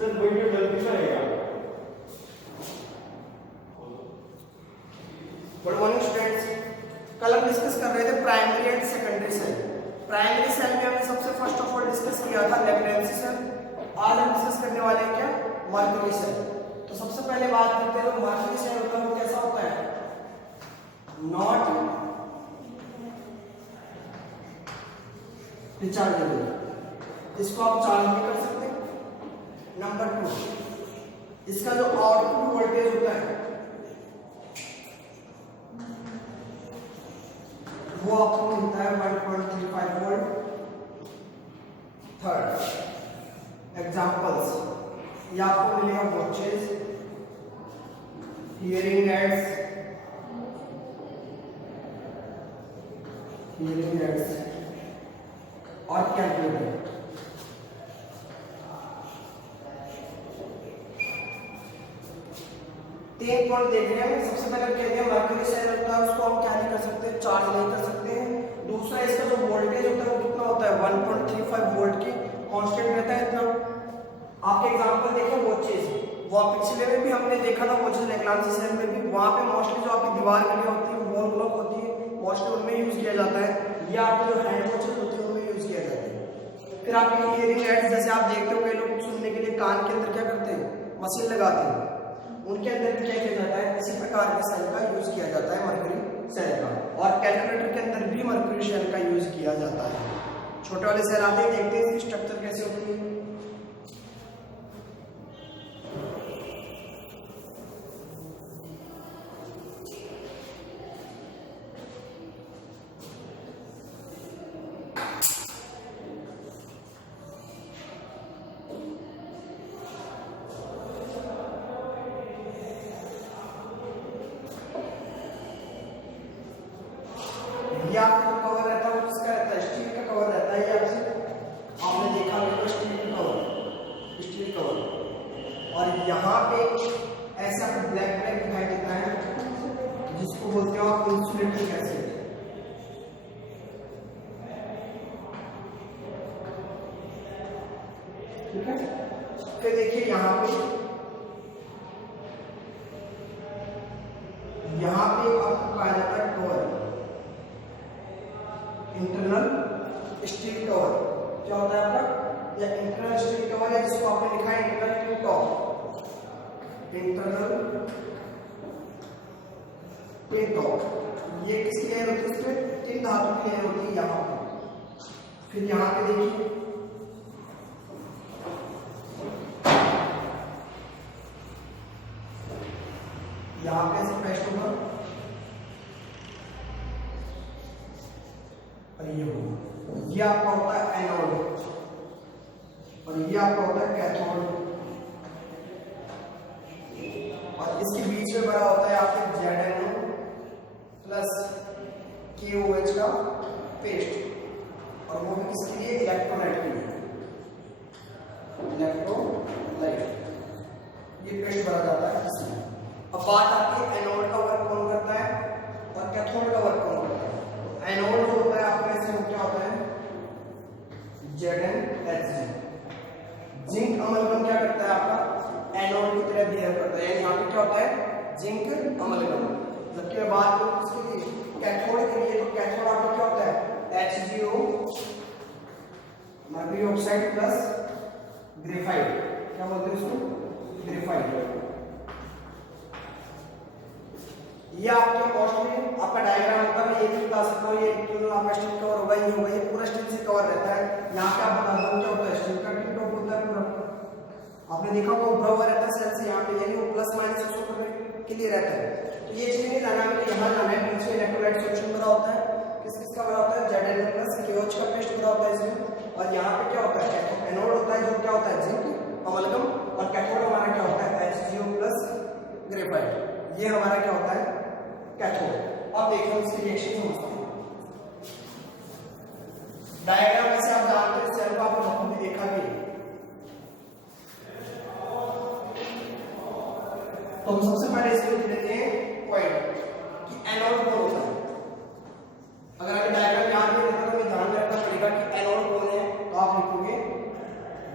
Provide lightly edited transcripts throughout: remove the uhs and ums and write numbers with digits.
Sir video जल्दी से आएगा। Good morning students. कल हम डिस्कस कर रहे थे primary and secondary cell. Primary cell में हमने सबसे फर्स्ट ऑफ ऑल डिस्कस किया था लेप्रेंसी सेल। आज हम डिस्कस करने वाले हैं क्या, मर्क्यूरी सेल। तो सबसे पहले बात करते हैं जो मर्क्यूरी सेल होता है वो कैसा होता है, नॉट रिचार्जेबल। इसको आप चार्ज भी कर सकते हैं। नंबर 2, इसका जो आउटपुट वोल्टेज होता है वो आपको मिलता है 1.35 वोल्ट। थर्ड, एग्जांपल्स ये आपको मिलेगा वॉचेस, हियरिंग एड्स, और कैलकुलेटर। तीन पॉइंट देख रहे हैं। सबसे पहले कहते हैं मर्क्यूरी सेल होता है उसको हम क्या नहीं कर सकते, चार्ज नहीं कर सकते हैं। दूसरा, इसका जो वोल्टेज होता है वो कितना होता है, 1.35 वोल्ट की कांस्टेंट रहता है इतना। आपके एग्जांपल देखें वॉचेस, वो पिछले में भी हमने देखा था वॉचेस लेप्रेंसी सेल में भी। वहां पे मोस्टली जो आपकी दीवार के लिए होती है, वॉल क्लॉक होती है, मोस्टली उनमें यूज किया जाता है। ये आपके जो हैंड वॉचेस होती है उनमें यूज किया जाता है। फिर आपके हियरिंग एड्स, जैसे आप देखते हो कई लोग सुनने के लिए कान के अंदर क्या करते हैं, मशीन लगाते हैं, उनके अंदर भी क्या किया जाता है, इसी प्रकार के सेल का यूज किया जाता है, मर्क्यूरी सेल का। और कैलकुलेटर के अंदर भी मर्क्यूरी सेल का यूज किया जाता है। छोटे वाले सेल आते हैं, देखते हैं स्ट्रक्चर कैसे होती है। ये आपका कवर रहता है वो किसका रहता है, स्टील का कवर रहता है। ये आपने देखा होगा स्टील कवर। और यहाँ पे ऐसा ब्लैक ब्लैक दिखाई देता है जिसको बोलते हो आप इंसुलेटिंग एसिड। ठीक है, फिर देखिए यहाँ पे आपको पाया जाता है कवर, इंटरनल स्टील कवर। क्या होता है आपका, या इंटरनल स्टील कवर है जिसको आपने लिखा है इंटरनल टॉप, इंटरनल टॉप। ये किसकी लेयर होती है, इसमें तीन धातु की लेयर होती है यहाँ पे। फिर यहाँ पे देखिए यहाँ पे ऐसे पेस्ट होगा और ये होगा। ये आपका होता है एनोड और ये आपका होता है कैथोड। और इसके बीच में बड़ा होता है आपके ZnO प्लस KOH का पेस्ट। और वो भी किसके लिए, इलेक्ट्रोलाइट के लिए, इलेक्ट्रोलाइट। ये पेस्ट भरा जाता है इसमें। अब बात आती है एनोड का वर्क कौन करता है और कैथोड का वर्क कौन करता है। एनोड जो होता है आपका इसमें क्या होता है, ZnHg। जिंक अमलगम क्या करता है आपका, एनोड की तरह बिहेव करता है, यानी यहाँ पे क्या होता है, जिंक अमलगम। जबकि मैं बात करूँ इसके लिए कैथोड के लिए, तो कैथोड आपका क्या होता है, HgO mercury oxide plus graphite. क्या बोलते हैं उसको, ग्रेफाइट। ये आपके मोस्टली आपका डायग्राम होगा, मैं ये भी बता सकता हूँ, ये क्यों आपका स्टील कवर होगा, ये होगा, ये पूरा स्टील से कवर रहता है। यहाँ पे आप बताता हूँ क्या होता है, स्टील का टिप टॉप होता है पूरा। आपने देखा होगा उभरा हुआ रहता है सेल से, यहाँ पे यानी वो प्लस माइनस उसको करने के लिए रहता है। तो ये चीज नहीं जाना है, यहाँ जाना है, बीच में इलेक्ट्रोलाइट सॉल्यूशन भरा होता है। किसका भरा होता है, ZnO प्लस KOH का पेस्ट भरा होता है इसमें। और यहाँ पे क्या होता है, एनोड होता है जो क्या होता है, जिंक अमलगम। और कैथोड हमारा क्या होता है, HgO प्लस ग्रेफाइट। ये हमारा क्या होता है, कैथोड। अब देखो इसकी रिएक्शन समझते हैं। डायग्राम में से आप जानते हैं, सेल को आपने बहुत देखा भी। तो हम सबसे पहले इसको लिख लेते हैं पॉइंट कि एनोड कौन होता है। अगर हमें डायग्राम याद नहीं रहता तो हमें ध्यान रखना पड़ेगा कि एनोड कौन है। तो आप लिखोगे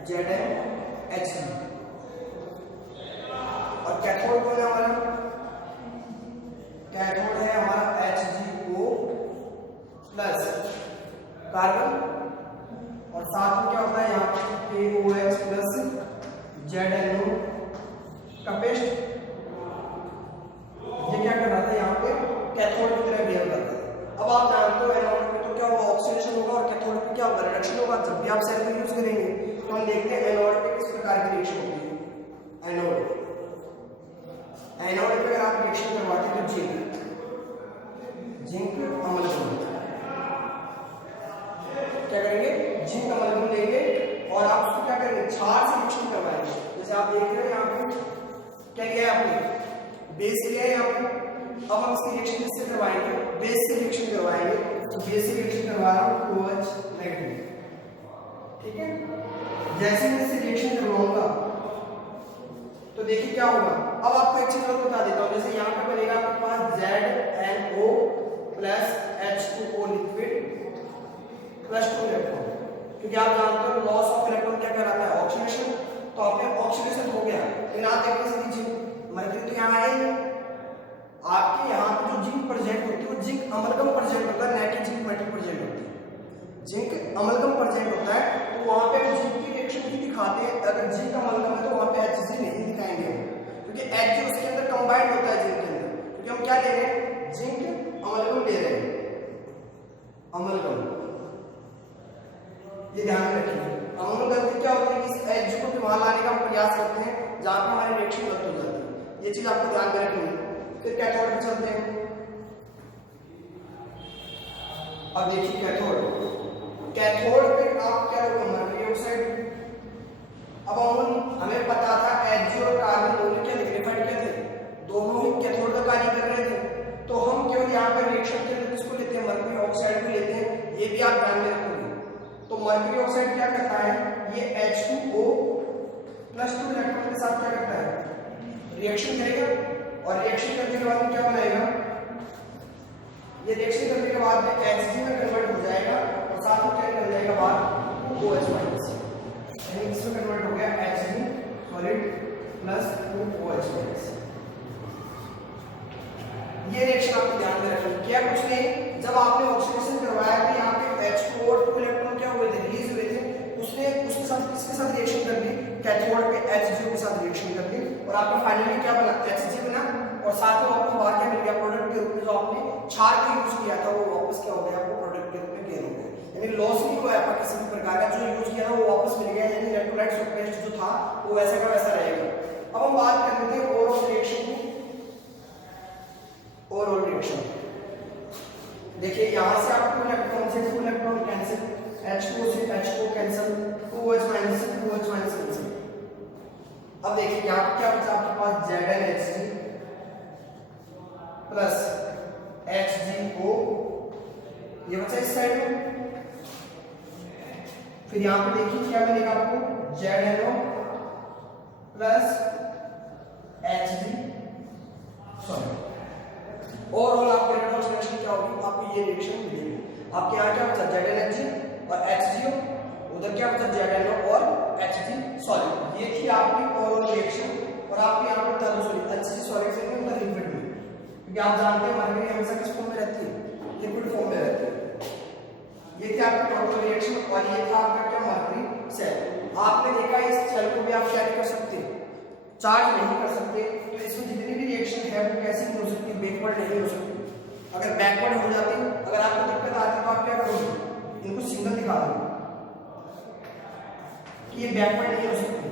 ZnHg रिएक्शन होती है एनोड। एनोड पे अगर आप रिएक्शन करवाते हैं तो जिंक अमलगम क्या करेंगे, जिंक अमलगम लेंगे और आप उसको क्या करेंगे, क्षार से रिएक्शन करवाएंगे। जैसे आप देख रहे हैं यहाँ पे क्या किया है आपने, बेस लिया है यहाँ पे। अब हम इसकी रिएक्शन किससे करवाएंगे, बेस से रिएक्शन करवाएंगे। तो बेस से रिएक्शन करवा रहा हूँ OH नेगेटिव, ठीक है। जैसे मैं इससे रिएक्शन करवाऊंगा तो देखिए क्या होगा। अब आपको एक चीज और बता देता हूँ, जैसे यहाँ पे बनेगा आपके पास ZNO plus H2O liquid plus 2 electron, क्योंकि आप जानते हो लॉस ऑफ इलेक्ट्रॉन क्या कहलाता है, ऑक्सीडेशन। तो आपने ऑक्सीडेशन हो गया, लेकिन आप देखिए सीधी जिंक मरकरी तो यहाँ आए नहीं। आपके यहाँ पे जो जिंक प्रेजेंट होती है वो जिंक अमलगम प्रेजेंट होता है, ना कि जिंक मेटल प्रेजेंट होती है। जिंक अमलगम प्रेजेंट होता है, तो वहां पे जिंक की रिएक्शन की दिखाते हैं। अगर जिंक अमलगम है तो वहां पे HC नहीं दिखाएंगे, क्योंकि Hg उसके अंदर कंबाइंड होता है जिंक के अंदर। क्योंकि हम क्या ले रहे हैं, जिंक अमलगम ले रहे हैं, अमलगम। ये ध्यान में रखिए। अमलगम गलती क्या होती है कि इस Hg को भी वहां लाने का हम प्रयास करते हैं जहां पर हमारी रिएक्शन गलत हो जाती है। ये चीज आपको ध्यान में रखनी है। फिर कैथोड पे चलते हैं। अब देखिए कैथोड, कैथोड पे आप क्या होगा, मर्क्यूरी ऑक्साइड। अब हमें पता था Hg और कार्बन दोनों क्या लिग्निफाइड क्या थे, दोनों ही कैथोड का कार्य कर रहे थे। तो हम केवल यहाँ पर रिएक्शन के लिए किसको लेते हैं, मर्क्यूरी ऑक्साइड को लेते हैं। ये भी आप ध्यान में रखोगे। तो मर्क्यूरी ऑक्साइड क्या करता है, ये H2O प्लस 2 इलेक्ट्रॉन के साथ क्या करता है, रिएक्शन करेगा। और रिएक्शन करने के बाद क्या बनाएगा, ये रिएक्शन करने के बाद में Hg में कन्वर्ट हो जाएगा और साथ में क्या कर जाएगा बाहर, OH माइनस, यानी इसमें कन्वर्ट हो गया Hg solid plus 2OH minus. ये रिएक्शन आपको ध्यान में रखना है। क्या कुछ नहीं, जब आपने ऑक्सीडेशन करवाया तो यहाँ पे H2O और 2 इलेक्ट्रॉन क्या हुए थे, रिलीज हुए थे। उसने उसके साथ किसके साथ रिएक्शन कर ली, कैथोड पे HgO के साथ रिएक्शन कर ली और आपका फाइनली क्या बना, Hg बना। और साथ में आपको बाहर क्या मिल गया, प्रोडक्ट के रूप में जो आपने क्षार का यूज किया था वो वापस क्या हो गया, आपको प्रोडक्ट के रूप में गेन हो गया। यानी लॉस नहीं हुआ आपका किसी भी प्रकार का, जो यूज किया था वो वापस मिल गया। यानी इलेक्ट्रोलाइट्स और पेस्ट जो था वो वैसे का वैसा रहेगा। अब हम बात कर लेते हैं ओवरऑल रिएक्शन की। ओवरऑल रिएक्शन देखिए, यहाँ से आपको इलेक्ट्रॉन से 2 इलेक्ट्रॉन कैंसिल, H2O से H2O कैंसिल, 2OH माइनस से 2OH माइनस कैंसिल। अब देखिए यहाँ क्या बचा आपके पास, ZnHg प्लस HgO, ये बचा इस साइड में। फिर यहाँ पे देखिए क्या मिलेगा आपको, ZnO plus Hg sorry. Overall आपके रिएक्शन क्या होगी, आपको ये रिएक्शन मिलेगी। आपके यहाँ क्या बचा, ZnHg और HgO, उधर क्या बचा ZnO और Hg सॉलिड। ये थी आपकी ओवरऑल रिएक्शन। और आपके यहाँ पर थर्मो सॉलिड HG सॉलिड से उधर लिक्विड में, क्योंकि आप जानते हैं मरकरी हमेशा किस फॉर्म में रहती है, लिक्विड फॉर्म में रहती है। ये थी आपकी टोटल रिएक्शन और ये था आपका क्या, मरकरी सेल। आपने देखा इस सेल को भी आप क्या कर सकते हैं, चार्ज नहीं कर सकते। तो इसमें जितनी भी रिएक्शन है वो कैसी नहीं हो सकती, बैकवर्ड नहीं हो सकती। अगर बैकवर्ड हो जाती, अगर आपको दिक्कत आती तो आप क्या करोगे, इनको सिंगल दिखा दो कि ये बैकवर्ड नहीं हो सकती।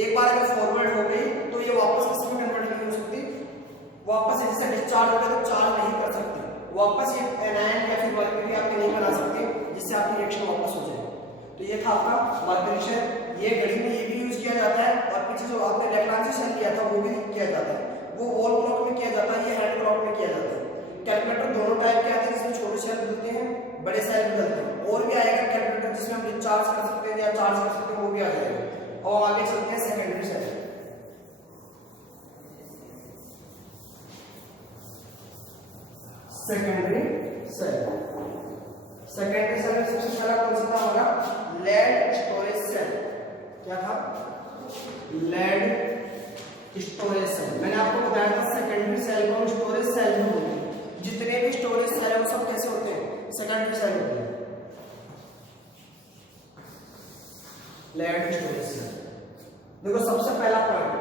एक बार अगर फॉरवर्ड हो गई तो ये वापस किसी में कन्वर्ट नहीं हो सकती, वापस इससे डिस्चार्ज होगा तो चार्ज नहीं कर सकती, वापस ये एनायन या फिर मरकरी आपके नहीं बना सकते जिससे आपकी रिएक्शन वापस हो जाए। तो ये था आपका मरकरी शेल। ये घड़ी में ये भी यूज किया जाता है और पीछे जो आपने लैग्रांज शेल लिया था वो भी किया जाता है। वो वॉल क्लॉक में किया जाता है, ये हैंड क्लॉक में किया जाता है। कैलकुलेटर दोनों टाइप के आते हैं, जिसमें छोटे सेल मिलते हैं, बड़े सेल मिलते हैं। और भी आएगा कैलकुलेटर जिसमें हम रिचार्ज कर सकते हैं या चार्ज कर सकते हैं, वो भी आ जाएगा। और आगे चलते हैं secondary cell. Secondary cell, secondary cell में सबसे पहला कौन सा था हमारा, लेड स्टोरेज सेल। क्या था, लेड स्टोरेज सेल। मैंने आपको बताया था सेकेंडरी सेल को स्टोरेज सेल में होते हैं। जितने भी स्टोरेज सेल है वो सब कैसे होते हैं, सेकेंडरी सेल होते हैं। लेड स्टोरेज सेल देखो, सबसे पहला पॉइंट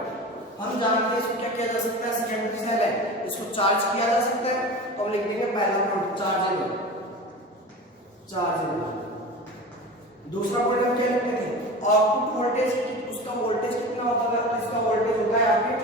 हम जानते हैं इसको क्या किया जा सकता है, सेकेंडरी सेल है, इसको चार्ज किया जा सकता है। तो हम लिख देंगे पहला पॉइंट चार्जेबल, चार्जेबल। दूसरा पॉइंट हम क्या लिखते थे, आउटपुट वोल्टेज उसका वोल्टेज कितना होता है? तो इसका वोल्टेज होता है आपके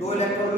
2 इलेक्ट्रॉन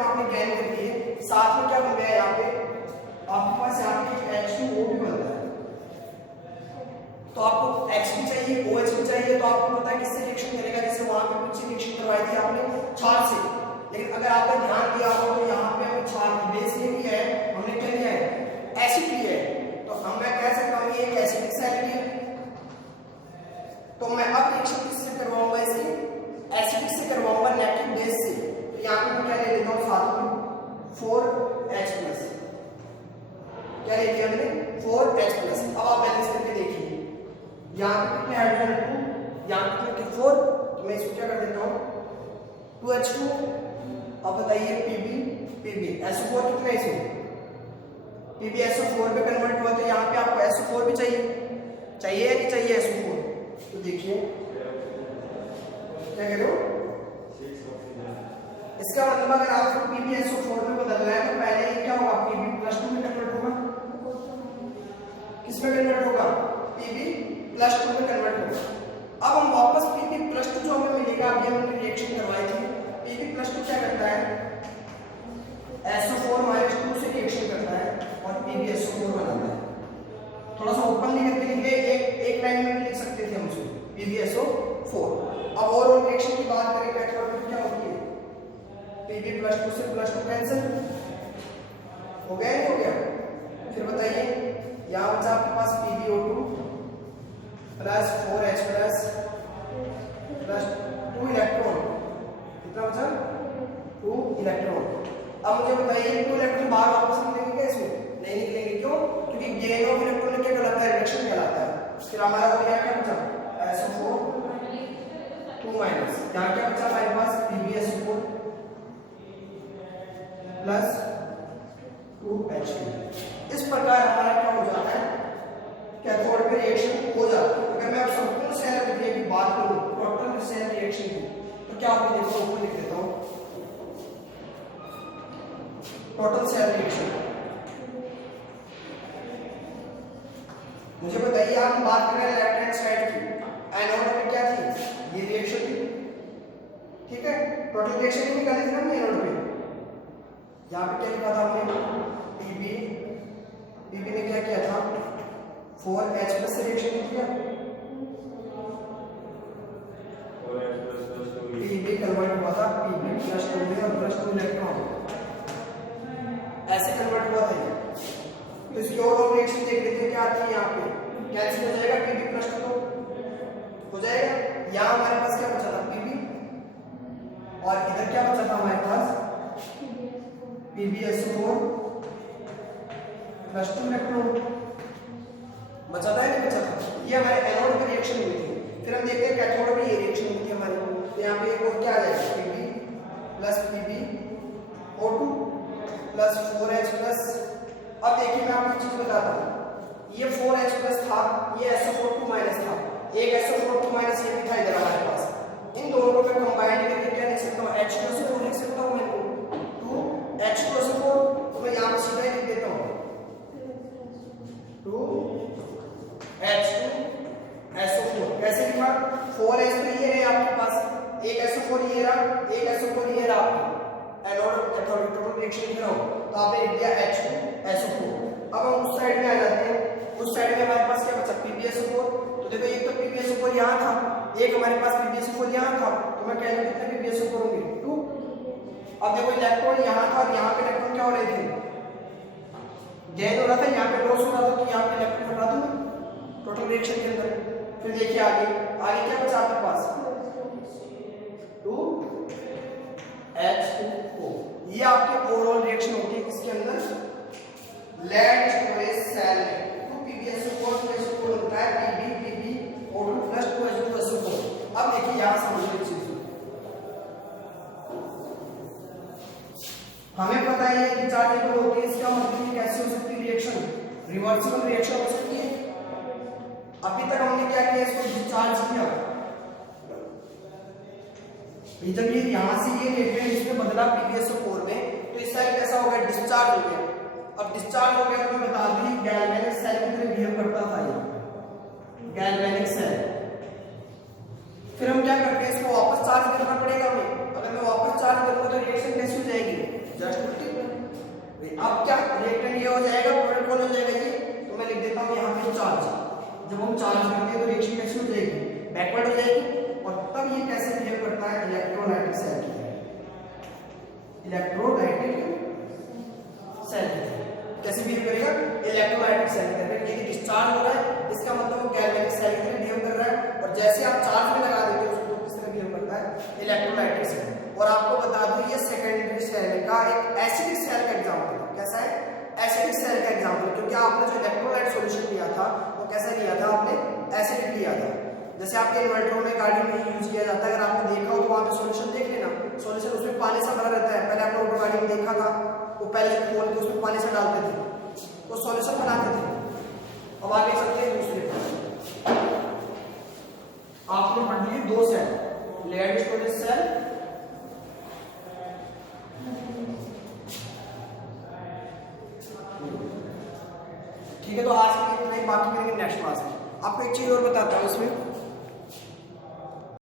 आपने गैन कर दिए, साथ में क्या बन गया यहाँ पे आपके पास यहाँ पे H2O भी बनता है, तो आपको X भी चाहिए, OH भी चाहिए, तो आपको पता है किससे रिएक्शन करेगा, जैसे वहां पे कुछ रिएक्शन करवाई थी आपने क्षार से। लेकिन अगर आपने ध्यान दिया हो तो यहाँ पे हमें क्षार बेस नहीं लिया है, हमने क्या लिया है, एसिड लिया है। तो हम मैं कह सकता हूँ ये एक एसिडिक साइड है, तो मैं अब रिएक्शन किससे करवाऊंगा, इसकी एसिडिक से करवाऊंगा, नेगेटिव बेस से। तो यहाँ पे मैं क्या ले लेता हूँ साथ में 4H+, क्या ले लिया हमने 4H+। अब आप बैलेंस करके देखिए, यहाँ पे कितने हाइड्रोजन 2, यहाँ पे कितने 4, तो मैं इसको क्या कर देता हूँ 2H2। अब बताइए Pb SO4 कितना है इसमें, Pb SO4 पे कन्वर्ट हुआ, तो यहाँ पे आपको SO4 भी चाहिए या नहीं चाहिए SO4। तो देखिए क्या कह रहे हो, इसका मतलब अगर आपको Pb SO4 में बदलना है तो पहले ये क्या होगा, Pb+2 में कन्वर्ट होगा, किस में कन्वर्ट होगा, Pb+2 में कन्वर्ट होगा। अब हम वापस Pb+2 जो हमें मिलेगा, अभी हमने रिएक्शन करवाई थी, Pb+2 क्या करता है, SO4-2 से रिएक्शन करता है और PbSO4 बनाता है। थोड़ा सा ओपन लिख के लिखे, एक लाइन में लिख सकते थे हम उसको PbSO4। अब और रिएक्शन की बात करें कैथोड में क्या होती है, Pb+2 से +2 कैंसिल हो गया, नहीं हो गया। फिर बताइए यहाँ बचा आपके पास PbO2 plus 4H plus 2 electron, कितना बचा 2 इलेक्ट्रॉन। अब मुझे बताइए 2 इलेक्ट्रॉन बाहर वापस निकलेंगे क्या, इसमें नहीं निकलेंगे, क्यों, क्योंकि गेन ऑफ इलेक्ट्रॉन क्या कहलाता है, रिडक्शन कहलाता है। फिर हमारा हो गया क्या बचा SO4 2 माइनस, यहाँ क्या बचा हमारे पास PbSO4 प्लस 2H2। इस प्रकार हमारा क्या हो जाता है, कैथोड पे रिएक्शन हो जाता है। अगर मैं अब संपूर्ण सेल अभिक्रिया की बात करूं, टोटल सेल रिएक्शन की, तो क्या होगी, देखो ऊपर लिख देता हूं टोटल सेल रिएक्शन। मुझे बताइए, आप बात कर रहे हैं लेफ्ट हैंड साइड की, एनोड में क्या थी, ये रिएक्शन थी, ठीक है, टोटल रिएक्शन ही निकाली थी ना एनोड में। यहाँ पे क्या लिखा था हमने, Pb ने क्या किया था 4H+ से रिएक्शन किया, Pb कन्वर्ट हुआ था Pb+2 में और +2 इलेक्ट्रॉन ऐसे कन्वर्ट हुआ था ये। तो इसकी और रिएक्शन देख लेते हैं क्या आती है, यहाँ पे कैंसिल हो जाएगा, Pb+2 तो हो जाएगा। यहाँ हमारे पास क्या बचा था Pb, और इधर क्या बचा था हमारे पास PbSO4 +2 इलेक्ट्रॉन बचा था, नहीं बचा था। ये हमारे एनोड पर रिएक्शन हुई थी। फिर हम देखते हैं कैथोड में ये रिएक्शन हुई थी हमारी, तो यहाँ पे एक और क्या आ जाएगा Pb plus PbO2 plus 4H+। अब देखिए मैं आपको एक चीज बताता हूँ, ये 4H+ था, ये SO4 2 माइनस था, एक SO4 2 माइनस ये भी था इधर हमारे पास। इन दोनों को मैं कंबाइन करके क्या लिख सकता हूँ, H2SO4 लिख सकता हूँ मैं, 2H2SO4। तो मैं यहाँ पे सीधा लिख देता हूँ 2H2SO4। कैसे लिखा, 4H तो ये है आपके पास, एक SO4 ये रहा, एक SO4 ये रहा, एनोड कैथोड टोटल रिएक्शन लिख रहा हूँ, तो आपने लिख दिया H2SO4। अब हम उस साइड में आ जाते हैं, उस साइड में हमारे पास क्या बचा PbSO4। तो देखो एक तो PbSO4 यहाँ था, एक हमारे पास PbSO4 यहाँ था, तो मैं कह लूँ कितने PbSO4 होंगे 2। अब देखो इलेक्ट्रॉन यहाँ था और यहाँ पे इलेक्ट्रॉन क्या हो रहे थे, गेन हो रहा था, यहाँ पे लॉस हो रहा था, तो यहाँ पे इलेक्ट्रॉन हटा दूंगा टोटल रिएक्शन के अंदर। फिर देखिए आगे क्या बचा आपके पास 2H2O। ये आपके ओवरऑल रिएक्शन होती है किसके अंदर, लेड स्टोरेज सेल में। 2PbSO4 2SO4 होता है, PbO2 प्लस 2H2SO4। अब देखिए यहाँ समझो एक चीज, हमें पता है ये डिस्चार्जेबल होती है, इसका मतलब ये कैसे हो सकती है रिएक्शन, रिवर्सिबल रिएक्शन हो सकती है। अभी तक हमने क्या किया, इसको डिस्चार्ज किया, जब ये यहां से ये रिएक्टेंट इसमें बदला PbSO4 में, तो इस साइड कैसा हो गया, डिस्चार्ज हो गया। अब डिस्चार्ज हो गया तो मैं बता दूं गैल्वेनिक सेल की तरह बिहेव करता था ये गैल्वेनिक सेल। फिर हम क्या करते हैं, इसको वापस चार्ज करना पड़ेगा हमें। अगर मैं वापस चार्ज करूंगा तो रिएक्शन कैसे हो जाएगी, जस्ट उल्टी। अब क्या रिएक्टेंट ये हो जाएगा चार्ज। जब हम चार्ज करते हैं तो रिएक्शन कैसे हो जाएगी, बैकवर्ड हो जाएगी। और तब ये कैसे बिहेव करता है इलेक्ट्रोलाइटिक सेल की तरह। इलेक्ट्रोलाइटिक सेल कैसे बिहेव करेगा, इलेक्ट्रोलाइटिक सेल की तरह। ये डिस्चार्ज हो रहा है, इसका मतलब वो गैल्वेनिक सेल की तरह बिहेव कर रहा है। और जैसे आप चार्ज में लगा देते हो उसको तो किस तरह बिहेव करता है, इलेक्ट्रोलाइटिक सेल। और आपको बता दूं ये सेकेंडरी सेल का एक एसिडिक सेल का एग्जांपल है। कैसा है, एसिडिक सेल का एग्जांपल। क्योंकि आपने जो इलेक्ट्रोलाइट सॉल्यूशन लिया था वो कैसा लिया था, आपने एसिडिक लिया था। जैसे आपके इन्वर्टरों में गाड़ी में यूज किया जाता है, अगर आपने देखा हो तो वहां पे सॉल्यूशन देख लेना, सॉल्यूशन उसमें पानी सा भरा रहता है। पहले आपने ऑटो गाड़ी में देखा था, वो पहले खोल के उसमें पानी से डालते थे, वो सॉल्यूशन बनाते थे। अब आगे चलते हैं दूसरे पर। आपने पढ़ लिए दो सेल, लेयर्ड स्टोरेज सेल, ठीक है। तो आज के लिए इतना ही, बाकी करेंगे नेक्स्ट क्लास में। आपको एक चीज और बताता हूँ इसमें,